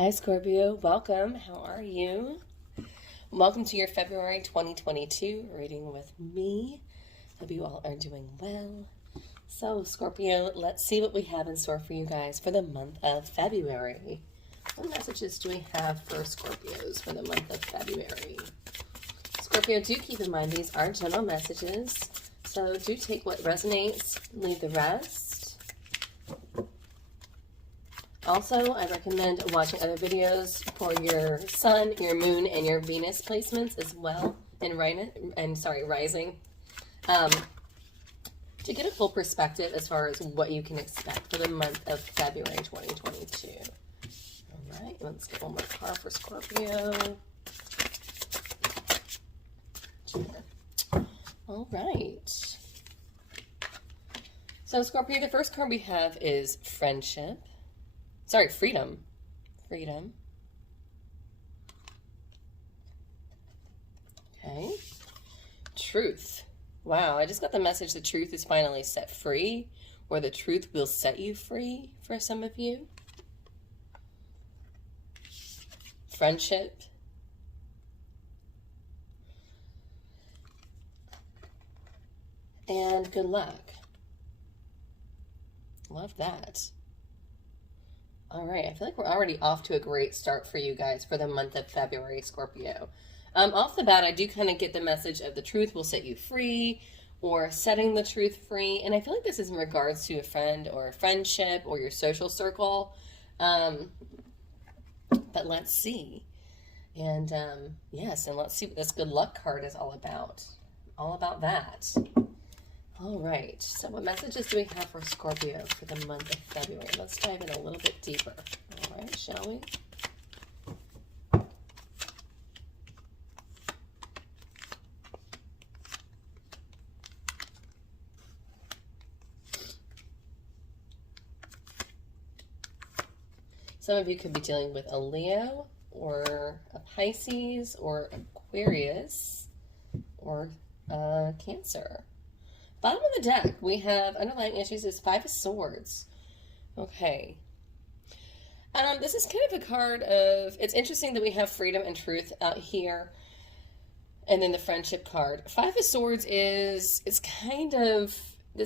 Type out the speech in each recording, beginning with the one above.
Hi Scorpio, welcome. How are you? Welcome to your February 2022 reading with me. Hope you all are doing well. So Scorpio, let's see what we have in store for you guys for the month of February. What messages do we have for Scorpios for the month of February? Scorpio, do keep in mind these are general messages, so do take what resonates, leave the rest. Also, I recommend watching other videos for your sun, your moon, and your Venus placements as well, and rising, to get a full perspective as far as what you can expect for the month of February 2022. All right, let's get one more card for Scorpio. All right. So Scorpio, the first card we have is friendship. Sorry, freedom. Freedom. Okay. Truth. Wow, I just got the message the truth is finally set free, or the truth will set you free for some of you. Friendship. And good luck. Love that. All right, I feel like we're already off to a great start for you guys for the month of February, Scorpio. Off the bat, I do kind of get the message of the truth will set you free, or setting the truth free. And I feel like this is in regards to a friend or a friendship or your social circle. But let's see. And yes, and let's see what this good luck card is all about. All about that. All right, so what messages do we have for Scorpio for the month of February? Let's dive in a little bit deeper. All right, shall we? Some of you could be dealing with a Leo or a Pisces or Aquarius or Cancer. Bottom of the deck, we have underlying issues is Five of Swords. Okay. This is kind of a card of, it's interesting that we have freedom and truth out here. And then the friendship card. Five of Swords is, it's kind of, I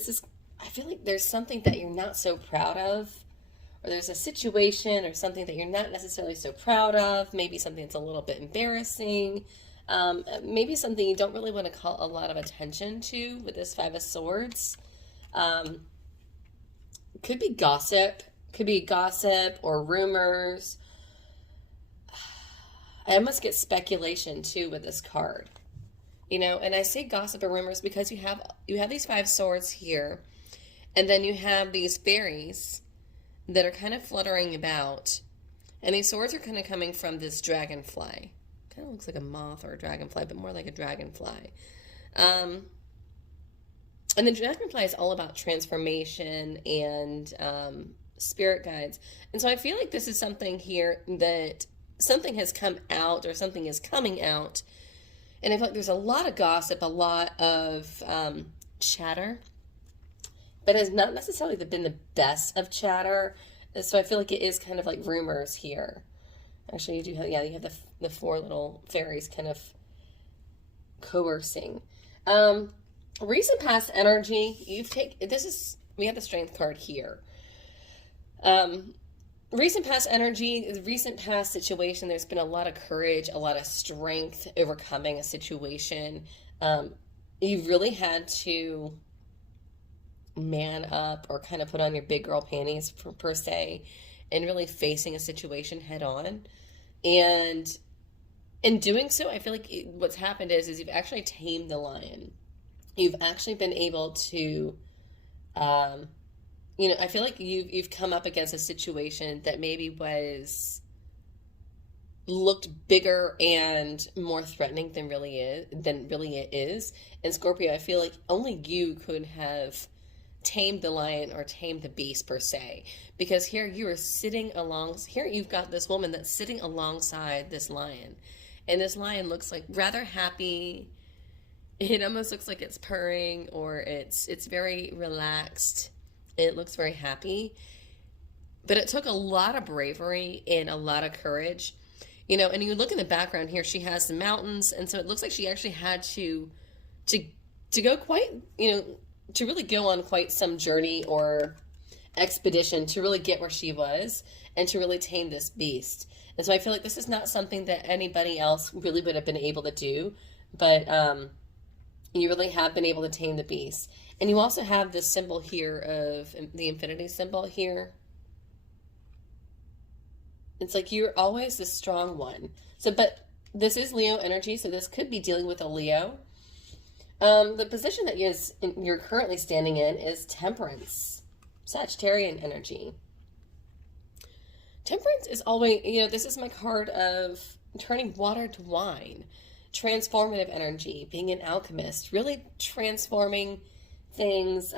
feel like there's something that you're not so proud of. Or there's a situation or something that you're not necessarily so proud of. Maybe something that's a little bit embarrassing. Maybe something you don't really want to call a lot of attention to with this Five of Swords. Could be gossip or rumors. I almost get speculation too with this card, you know. And I say gossip or rumors because you have these Five Swords here, and then you have these fairies that are kind of fluttering about, and these swords are kind of coming from this dragonfly. Kind of looks like a moth or a dragonfly, but more like a dragonfly. And the dragonfly is all about transformation and spirit guides. And so I feel like this is something here that something has come out or something is coming out. And I feel like there's a lot of gossip, a lot of chatter, but it's not necessarily been the best of chatter. So I feel like it is kind of like rumors here. Actually, you do have, you have the four little fairies kind of coercing. Recent past energy, we have the strength card here. Recent past energy, recent past situation, there's been a lot of courage, a lot of strength overcoming a situation. You really had to man up or kind of put on your big girl panties per se, and really facing a situation head on. And in doing so, I feel like what's happened is you've actually tamed the lion. You've actually been able to, I feel like you've come up against a situation that maybe looked bigger and more threatening than really it is. And Scorpio, I feel like only you could have tamed the lion or tamed the beast per se, because here you've got this woman that's sitting alongside this lion, and this lion looks like rather happy. It almost looks like it's purring, or it's very relaxed. It looks very happy. But it took a lot of bravery and a lot of courage. You know, and you look in the background here, she has the mountains, and so it looks like she actually had to to go quite, you know, to really go on quite some journey or expedition to really get where she was and to really tame this beast. And so I feel like this is not something that anybody else really would have been able to do, but you really have been able to tame the beast. And you also have this symbol here of the infinity symbol here. It's like you're always the strong one. So, but this is Leo energy, so this could be dealing with a Leo. The position that you're currently standing in is Temperance, Sagittarian energy. Temperance is always, you know, this is my card of turning water to wine, transformative energy, being an alchemist, really transforming things.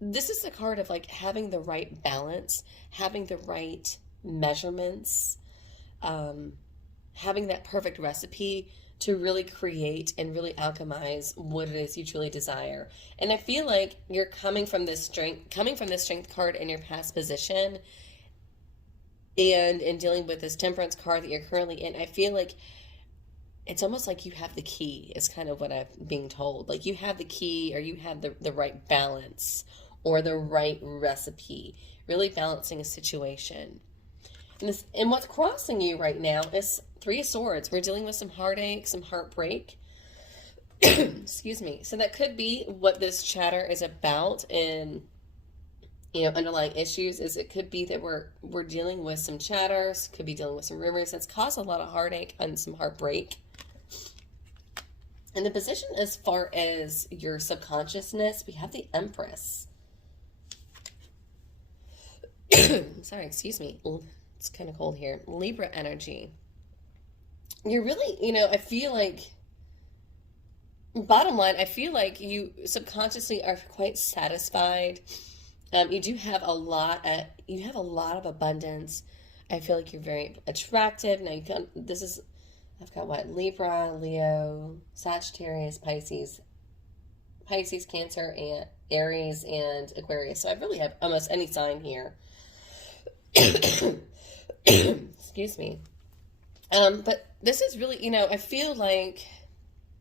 This is the card of like having the right balance, having the right measurements, having that perfect recipe to really create and really alchemize what it is you truly desire. And I feel like you're coming from this strength card in your past position, and in dealing with this temperance card that you're currently in, I feel like it's almost like you have the key, is kind of what I'm being told. Like you have the key, or you have the right balance or the right recipe, really balancing a situation. And what's crossing you right now is Three of Swords. We're dealing with some heartache, some heartbreak. Excuse me. So that could be what this chatter is about, and you know, underlying issues is it could be that we're dealing with some chatters, could be dealing with some rumors that's caused a lot of heartache and some heartbreak. And the position as far as your subconsciousness, we have the Empress. Sorry, excuse me. It's kind of cold here. Libra energy. You're really, you know, I feel like, bottom line, I feel like you subconsciously are quite satisfied. You do have a lot of abundance. I feel like you're very attractive. Now I've got what? Libra, Leo, Sagittarius, Pisces, Cancer, and Aries, and Aquarius. So I really have almost any sign here. Excuse me. But this is really, you know, I feel like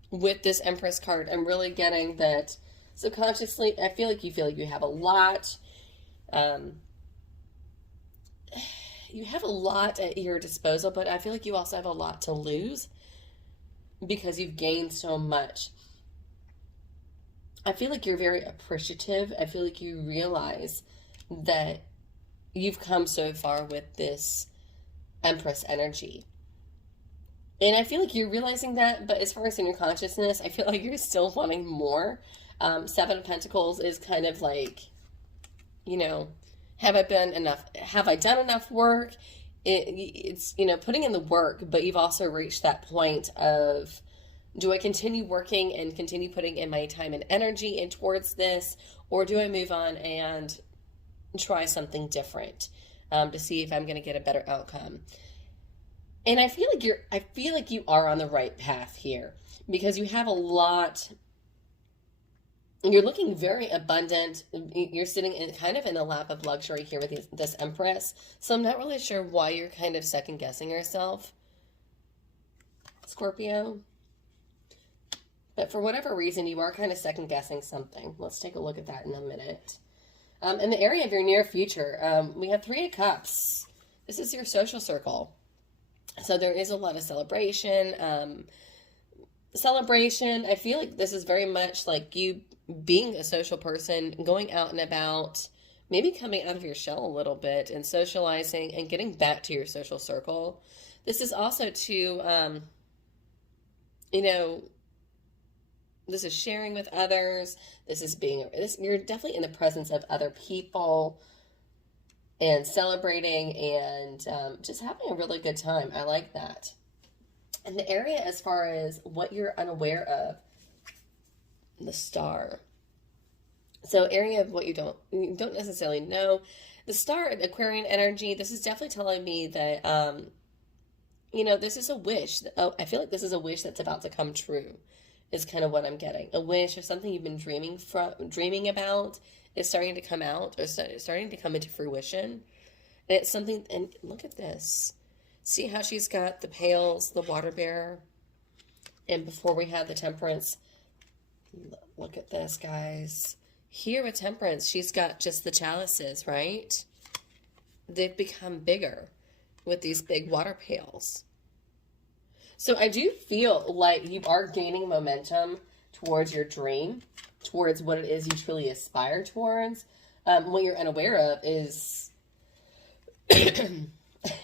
with this Empress card, I'm really getting that subconsciously, I feel like you have a lot. You have a lot at your disposal, but I feel like you also have a lot to lose because you've gained so much. I feel like you're very appreciative. I feel like you realize that you've come so far with this Empress energy. And I feel like you're realizing that, but as far as in your consciousness, I feel like you're still wanting more. Seven of Pentacles is kind of like, you know, have I done enough work? It's, you know, putting in the work, but you've also reached that point of, do I continue working and continue putting in my time and energy in towards this, or do I move on and try something different to see if I'm going to get a better outcome? And I feel like you are on the right path here, because you have a lot. You're looking very abundant. You're sitting kind of in the lap of luxury here with this Empress. So I'm not really sure why you're kind of second guessing yourself, Scorpio. But for whatever reason, you are kind of second guessing something. Let's take a look at that in a minute. In the area of your near future, we have Three of Cups. This is your social circle. So there is a lot of celebration. I feel like this is very much like you being a social person, going out and about, maybe coming out of your shell a little bit and socializing and getting back to your social circle. This is also to, you know, this is sharing with others. You're definitely in the presence of other people and celebrating and just having a really good time. I like that. And the area as far as what you're unaware of, the Star. So area of what you don't necessarily know. The Star, Aquarian energy, this is definitely telling me that, you know, this is a wish. I feel like this is a wish that's about to come true, is kind of what I'm getting. A wish or something you've been dreaming about, is starting to come out, or starting to come into fruition. And it's something, and look at this. See how she's got the pails, the water bearer, and before we had the temperance. Look at this, guys. Here with temperance, she's got just the chalices, right? They've become bigger with these big water pails. So I do feel like you are gaining momentum towards your dream, towards what it is you truly aspire towards. What you're unaware of is the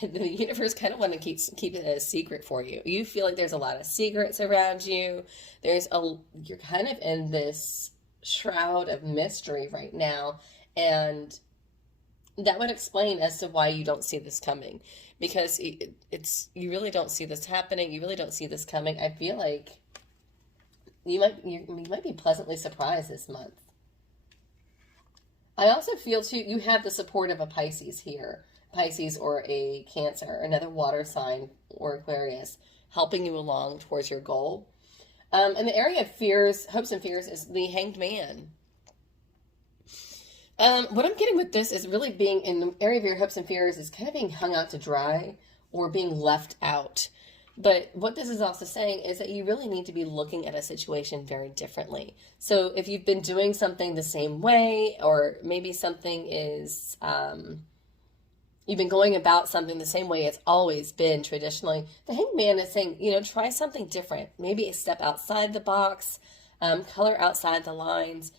universe kind of want to keep it a secret for you. You feel like there's a lot of secrets around you. You're kind of in this shroud of mystery right now, and that would explain as to why you don't see this coming, because you really don't see this happening. You really don't see this coming. I feel like you might be pleasantly surprised this month. I also feel too, you have the support of a Pisces here. Pisces or a Cancer, another water sign, or Aquarius, helping you along towards your goal. In the area of fears, hopes and fears, is the Hanged Man. What I'm getting with this is really being in the area of your hopes and fears is kind of being hung out to dry or being left out. But what this is also saying is that you really need to be looking at a situation very differently. So if you've been doing something the same way, or maybe something is, you've been going about something the same way it's always been traditionally, the Hanged Man is saying, try something different. Maybe step outside the box, color outside the lines,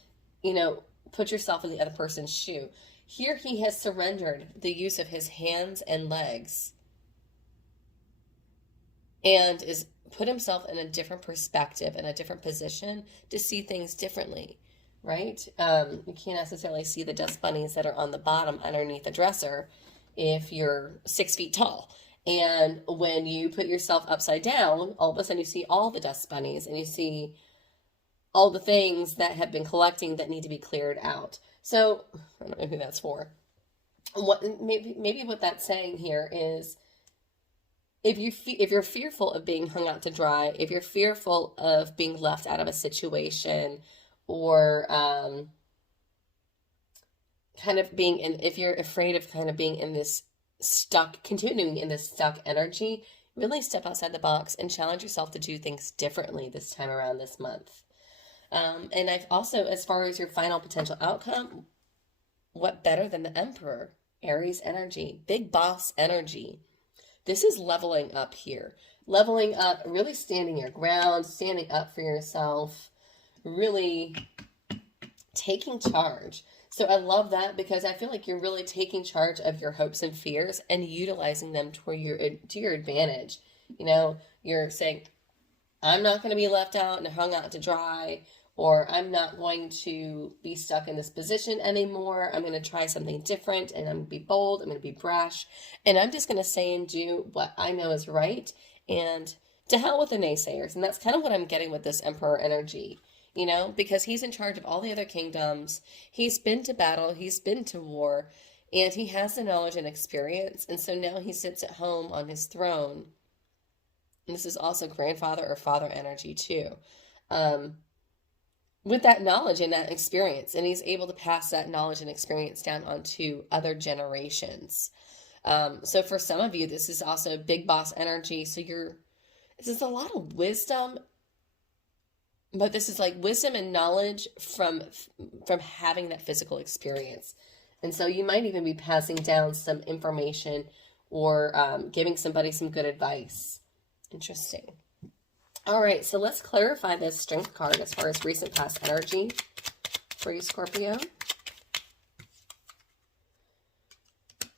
put yourself in the other person's shoe. Here he has surrendered the use of his hands and legs and is put himself in a different perspective, in a different position to see things differently, right? You can't necessarily see the dust bunnies that are on the bottom underneath the dresser if you're 6 feet tall. And when you put yourself upside down, all of a sudden you see all the dust bunnies, and you see all the things that have been collecting that need to be cleared out. So I don't know who that's for. Maybe what that's saying here is, if you're fearful of being hung out to dry, if you're fearful of being left out of a situation, or if you're afraid of kind of being in this continuing in this stuck energy, really step outside the box and challenge yourself to do things differently this time around this month. And I've also, as far as your final potential outcome, what better than the Emperor? Aries energy, big boss energy. This is leveling up here. Leveling up, really standing your ground, standing up for yourself, really taking charge. So I love that, because I feel like you're really taking charge of your hopes and fears and utilizing them to your advantage. You're saying, I'm not going to be left out and hung out to dry, or I'm not going to be stuck in this position anymore. I'm going to try something different, and I'm going to be bold. I'm going to be brash, and I'm just going to say and do what I know is right, and to hell with the naysayers. And that's kind of what I'm getting with this Emperor energy, because he's in charge of all the other kingdoms. He's been to battle. He's been to war, and he has the knowledge and experience. And so now he sits at home on his throne. And this is also grandfather or father energy too. With that knowledge and that experience, and he's able to pass that knowledge and experience down onto other generations. So for some of you, this is also big boss energy. So this is a lot of wisdom, but this is like wisdom and knowledge from having that physical experience. And so you might even be passing down some information, or giving somebody some good advice. Interesting. All right, so let's clarify this Strength card as far as recent past energy for you, Scorpio.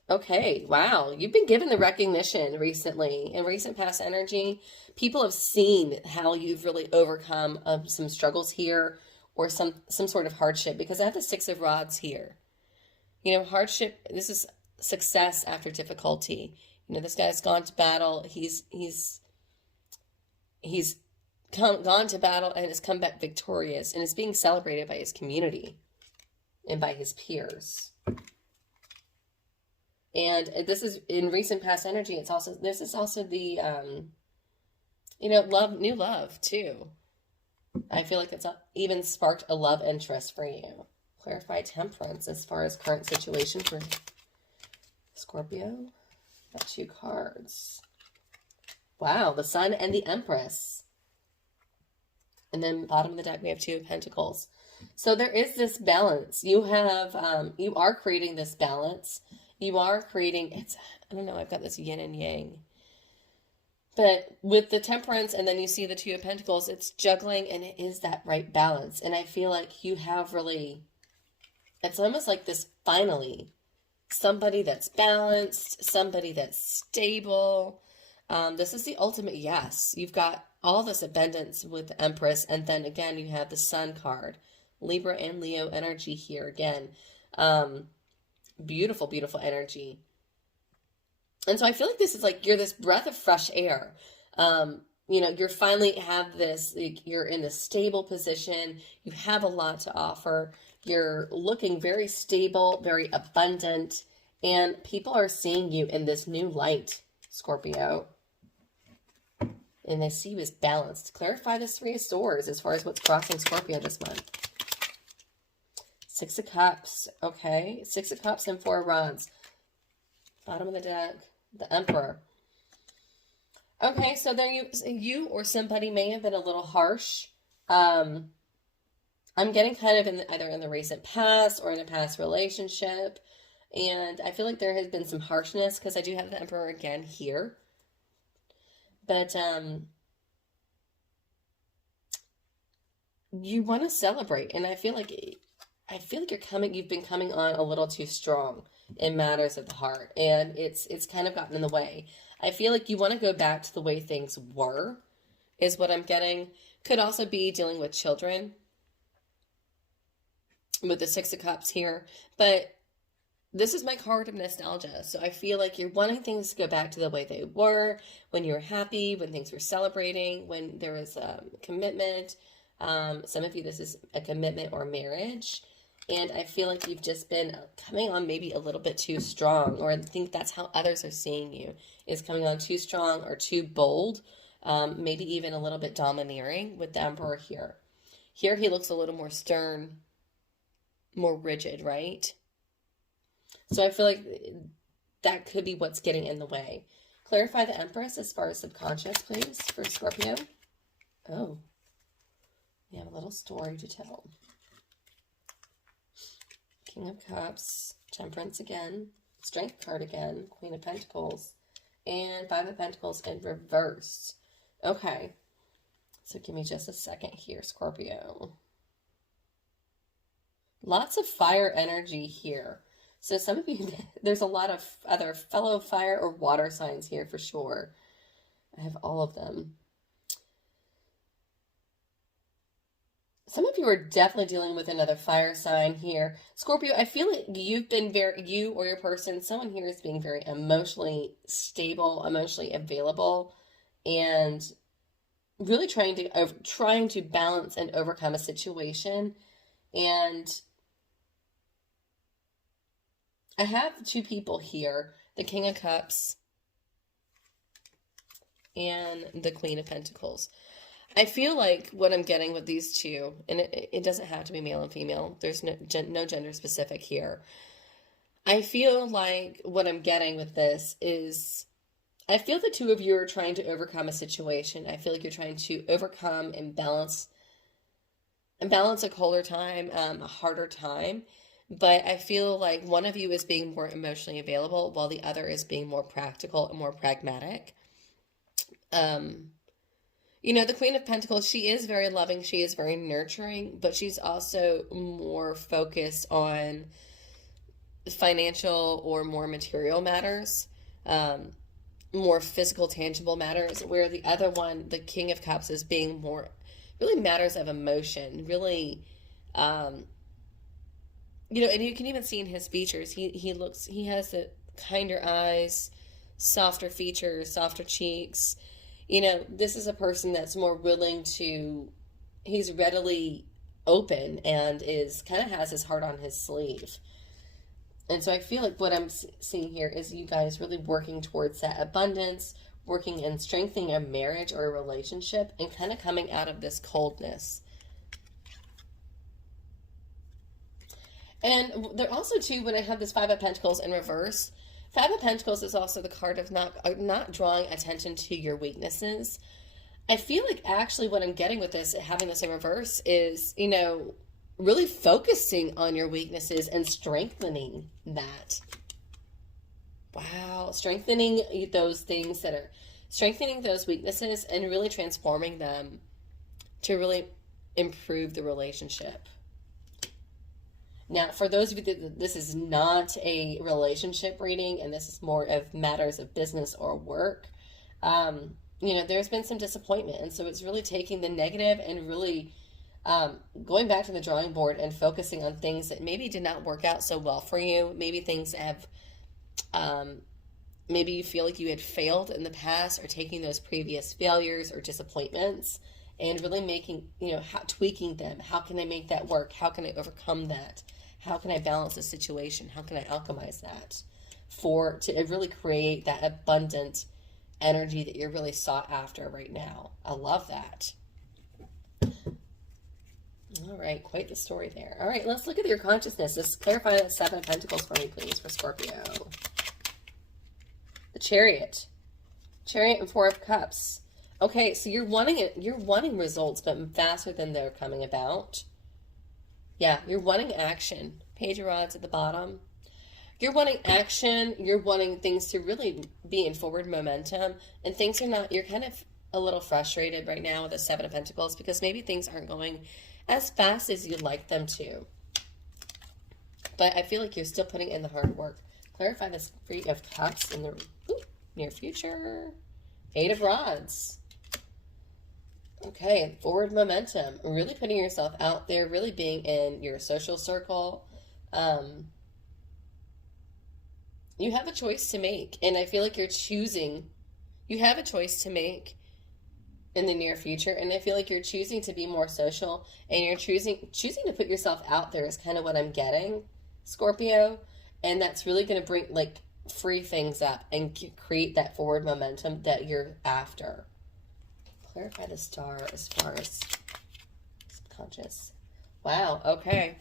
Okay, wow. You've been given the recognition recently. In recent past energy, people have seen how you've really overcome some struggles here, or some sort of hardship, because I have the Six of Rods here. Hardship, this is success after difficulty. This guy's gone to battle. He's gone to battle and has come back victorious, and is being celebrated by his community and by his peers. And this is in recent past energy. This is also the, new love too. I feel like it's even sparked a love interest for you. Clarify temperance as far as current situation for Scorpio. Got 2 cards. Wow, the Sun and the Empress. And then bottom of the deck, we have 2 of Pentacles. So there is this balance. You have, you are creating this balance. You are creating, I don't know, I've got this yin and yang. But with the temperance and then you see the 2 of Pentacles, it's juggling and it is that right balance. And I feel like you have really, it's almost like this finally, somebody that's balanced, somebody that's stable. This is the ultimate yes. You've got all this abundance with the Empress. And then again, you have the Sun card. Libra and Leo energy here again. Beautiful, beautiful energy. And so I feel like this is like, you're this breath of fresh air. You know, you're finally have this, like, you're in a stable position. You have a lot to offer. You're looking very stable, very abundant, and people are seeing you in this new light, Scorpio. And they see you as balanced. Clarify this 3 of Swords as far as what's crossing Scorpio this month. 6 of Cups. Okay. 6 of Cups and 4 of Rods. Bottom of the deck. The Emperor. Okay, so there you or somebody may have been a little harsh. I'm getting kind of either in the recent past or in a past relationship. And I feel like there has been some harshness because I do have the Emperor again here. But you want to celebrate, and I feel like you've been coming on a little too strong in matters of the heart, and it's kind of gotten in the way. I feel like you want to go back to the way things were, is what I'm getting. Could also be dealing with children with the 6 of Cups here, but this is my card of nostalgia. So I feel like you're wanting things to go back to the way they were, when you were happy, when things were celebrating, when there was commitment. Some of you, this is a commitment or marriage. And I feel like you've just been coming on maybe a little bit too strong, or I think that's how others are seeing you, is coming on too strong or too bold, maybe even a little bit domineering with the Emperor here. Here he looks a little more stern, more rigid, right? So I feel like that could be what's getting in the way. Clarify the Empress as far as subconscious, please, for Scorpio. Oh, we have a little story to tell. King of Cups, Temperance again, Strength card again, Queen of Pentacles, and 5 of Pentacles in reverse. Okay, so give me just a second here, Scorpio. Lots of fire energy here. So some of you, there's a lot of other fellow fire or water signs here for sure. I have all of them. Some of you are definitely dealing with another fire sign here. Scorpio, I feel like you've been you or your person, someone here is being very emotionally stable, emotionally available, and really trying to balance and overcome a situation. And I have 2 people here, the King of Cups and the Queen of Pentacles. I feel like what I'm getting with these 2, and it doesn't have to be male and female. There's no gender specific here. I feel like what I'm getting with this is, I feel the 2 of you are trying to overcome a situation. I feel like you're trying to overcome and balance a colder time, a harder time. But I feel like one of you is being more emotionally available while the other is being more practical and more pragmatic. You know, the Queen of Pentacles, she is very loving. She is very nurturing, but she's also more focused on financial or more material matters, more physical, tangible matters, where the other one, the King of Cups, is being more really matters of emotion, really, you know, and you can even see in his features, he has the kinder eyes, softer features, softer cheeks. You know, this is a person that's more willing to, he's readily open and kind of has his heart on his sleeve. And so I feel like what I'm seeing here is you guys really working towards that abundance, working and strengthening a marriage or a relationship, and kind of coming out of this coldness. And they're also, too, when I have this Five of Pentacles in reverse, Five of Pentacles is also the card of not drawing attention to your weaknesses. I feel like actually what I'm getting with this, having this in reverse, is, you know, really focusing on your weaknesses and strengthening that. Wow. Strengthening those things that are, strengthening those weaknesses and really transforming them to really improve the relationship. Now, for those of you that this is not a relationship reading and this is more of matters of business or work, you know, there's been some disappointment. And so it's really taking the negative and really going back to the drawing board and focusing on things that maybe did not work out so well for you. Maybe things have, maybe you feel like you had failed in the past, or taking those previous failures or disappointments and really making, you know, tweaking them. How can I make that work? How can I overcome that? How can I balance the situation? How can I alchemize that to really create that abundant energy that you're really sought after right now? I love that. All right, quite the story there. All right, let's look at your consciousness. Let's clarify that Seven of Pentacles for me, please, for Scorpio. The Chariot. Chariot and Four of Cups. Okay, so you're wanting results, but faster than they're coming about. Yeah, you're wanting action. Page of Rods at the bottom. You're wanting action. You're wanting things to really be in forward momentum, and things are not, you're kind of a little frustrated right now with the Seven of Pentacles because maybe things aren't going as fast as you'd like them to. But I feel like you're still putting in the hard work. Clarify this Three of Cups in the near future. Eight of Rods. Okay, forward momentum. Really putting yourself out there, really being in your social circle. You have a choice to make, and I feel like you're choosing. You have a choice to make in the near future, and I feel like you're choosing to be more social, and you're choosing to put yourself out there is kind of what I'm getting, Scorpio, and that's really going to bring, like, free things up and create that forward momentum that you're after. Clarify the Star as far as subconscious. Wow, okay.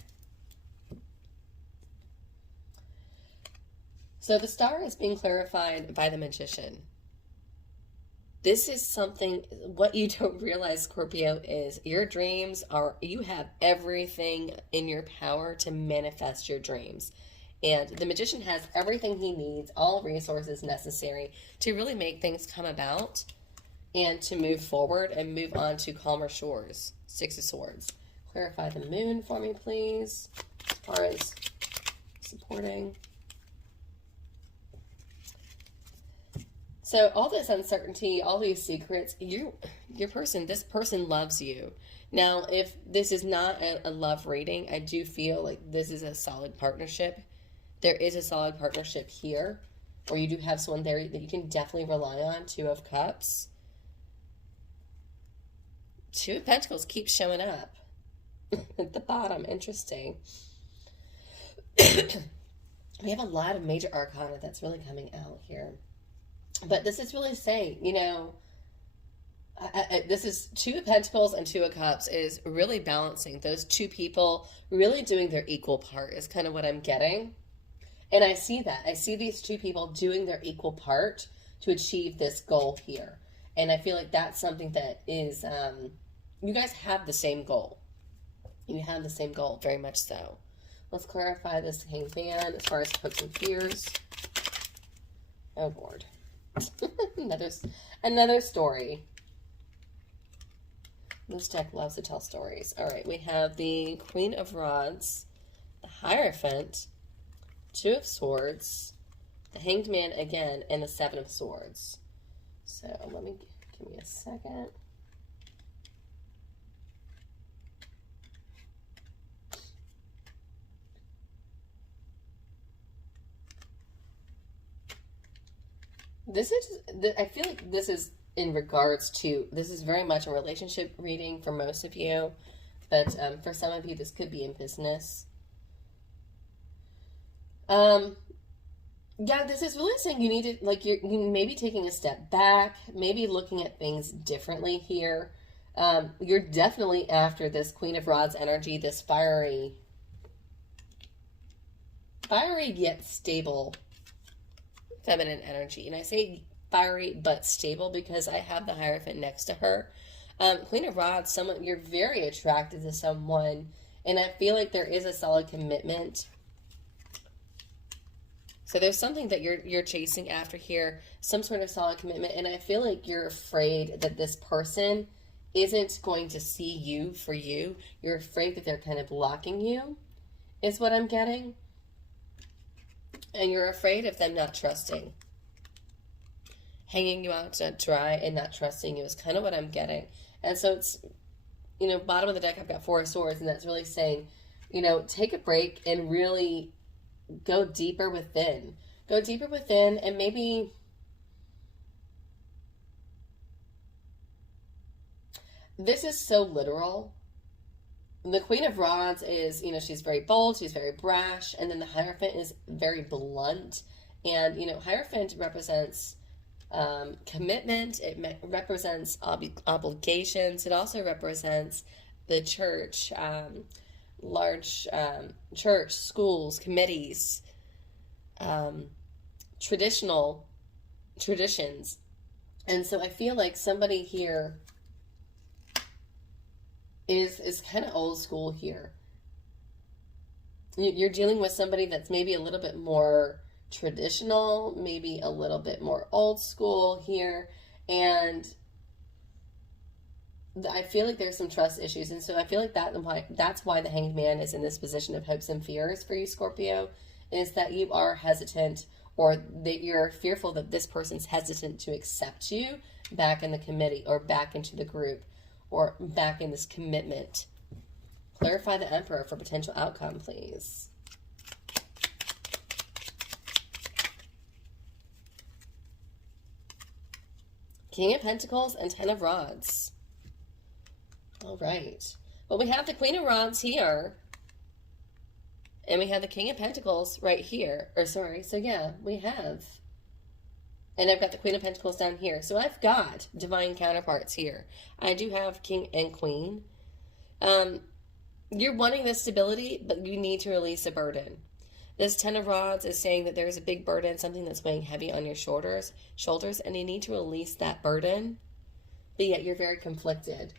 So the Star is being clarified by the Magician. This is something, what you don't realize, Scorpio, is your dreams are, you have everything in your power to manifest your dreams. And the Magician has everything he needs, all resources necessary to really make things come about and to move forward and move on to calmer shores. Six of Swords. Clarify the Moon for me, please, as far as supporting. So all this uncertainty, all these secrets, this person loves you. Now, if this is not a love reading, I do feel like this is a solid partnership. There is a solid partnership here, or you do have someone there that you can definitely rely on. Two of Cups. Two of Pentacles keeps showing up at the bottom. Interesting. We have a lot of major arcana that's really coming out here. But this is really saying, you know, this is Two of Pentacles and Two of Cups is really balancing those two people, really doing their equal part is kind of what I'm getting. And I see that. I see these two people doing their equal part to achieve this goal here. And I feel like that's something that is, you guys have the same goal. You have the same goal, very much so. Let's clarify this Hanged Man as far as hopes and fears. Oh, Lord. another story. This deck loves to tell stories. All right, we have the Queen of Rods, the Hierophant, Two of Swords, the Hanged Man again, and the Seven of Swords. So give me a second. I feel like this is in regards to, this is very much a relationship reading for most of you, but for some of you, this could be in business. Yeah, this is really saying you need to, like, you may be taking a step back, maybe looking at things differently here. You're definitely after this Queen of Rods energy, this fiery fiery yet stable feminine energy. And I say fiery but stable because I have the Hierophant next to her. Queen of Rods, someone you're very attracted to someone, and I feel like there is a solid commitment. So there's something that you're chasing after here, some sort of solid commitment, and I feel like you're afraid that this person isn't going to see you for you. You're afraid that they're kind of blocking you, is what I'm getting. And you're afraid of them not trusting. Hanging you out to dry and not trusting you is kind of what I'm getting. And so it's, you know, bottom of the deck, I've got Four of Swords, and that's really saying, you know, take a break and really go deeper within. Go deeper within, and maybe this is so literal. The Queen of Rods is, you know, she's very bold, she's very brash, and then the Hierophant is very blunt. And, you know, Hierophant represents commitment, it represents obligations, it also represents the church, large church, schools, committees, traditions. And so I feel like somebody here is kind of old school here. You're dealing with somebody that's maybe a little bit more traditional, maybe a little bit more old school here, and I feel like there's some trust issues. And so I feel like that's why the Hanged Man is in this position of hopes and fears for you, Scorpio, is that you are hesitant, or that you're fearful that this person's hesitant to accept you back in the committee, or back into the group, or back in this commitment. Clarify the Emperor for potential outcome, please. King of Pentacles and Ten of Rods. All right. Well, we have the Queen of Rods here. And we have the King of Pentacles right here. Or sorry, so yeah, we have. And I've got the Queen of Pentacles down here. So I've got divine counterparts here. I do have King and Queen. You're wanting this stability, but you need to release a burden. This Ten of Rods is saying that there's a big burden, something that's weighing heavy on your shoulders, and you need to release that burden, but yet you're very conflicted.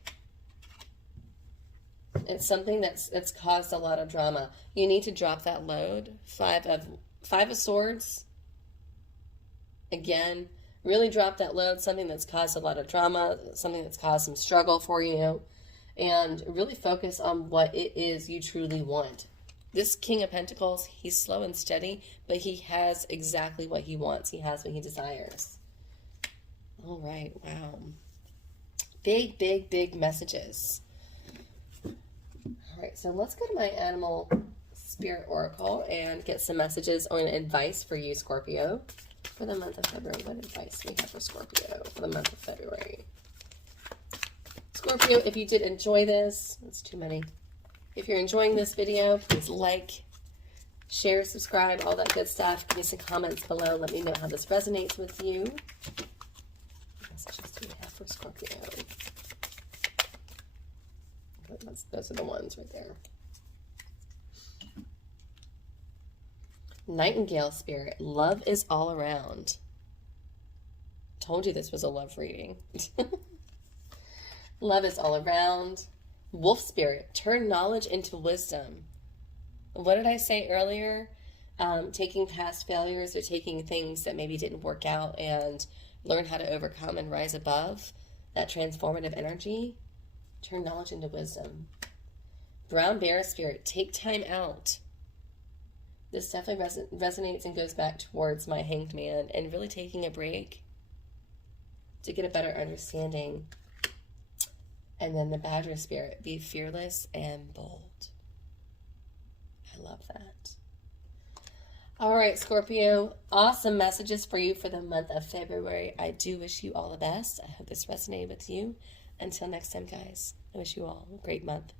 It's something that's caused a lot of drama. You need to drop that load. Five of Swords. Again, really drop that load, something that's caused a lot of drama, something that's caused some struggle for you, and really focus on what it is you truly want. This King of Pentacles, he's slow and steady, but he has exactly what he wants. He has what he desires. All right, wow. Big, big, big messages. All right, so let's go to my Animal Spirit Oracle and get some messages or advice for you, Scorpio, for the month of February. What advice we have for Scorpio for the month of February? Scorpio, if you did enjoy this, that's too many. If you're enjoying this video, please like, share, subscribe, all that good stuff. Give me some comments below. Let me know how this resonates with you. What messages do we have for Scorpio? Those are the ones right there. Nightingale Spirit. Love is all around. Told you this was a love reading. Love is all around. Wolf Spirit, turn knowledge into wisdom. What did I say earlier? Taking past failures or taking things that maybe didn't work out and learn how to overcome and rise above. That transformative energy. Turn knowledge into wisdom. Brown Bear Spirit, take time out. This definitely resonates and goes back towards my Hanged Man and really taking a break to get a better understanding. And then the Badger Spirit, be fearless and bold. I love that. All right, Scorpio, awesome messages for you for the month of February. I do wish you all the best. I hope this resonated with you. Until next time, guys, I wish you all a great month.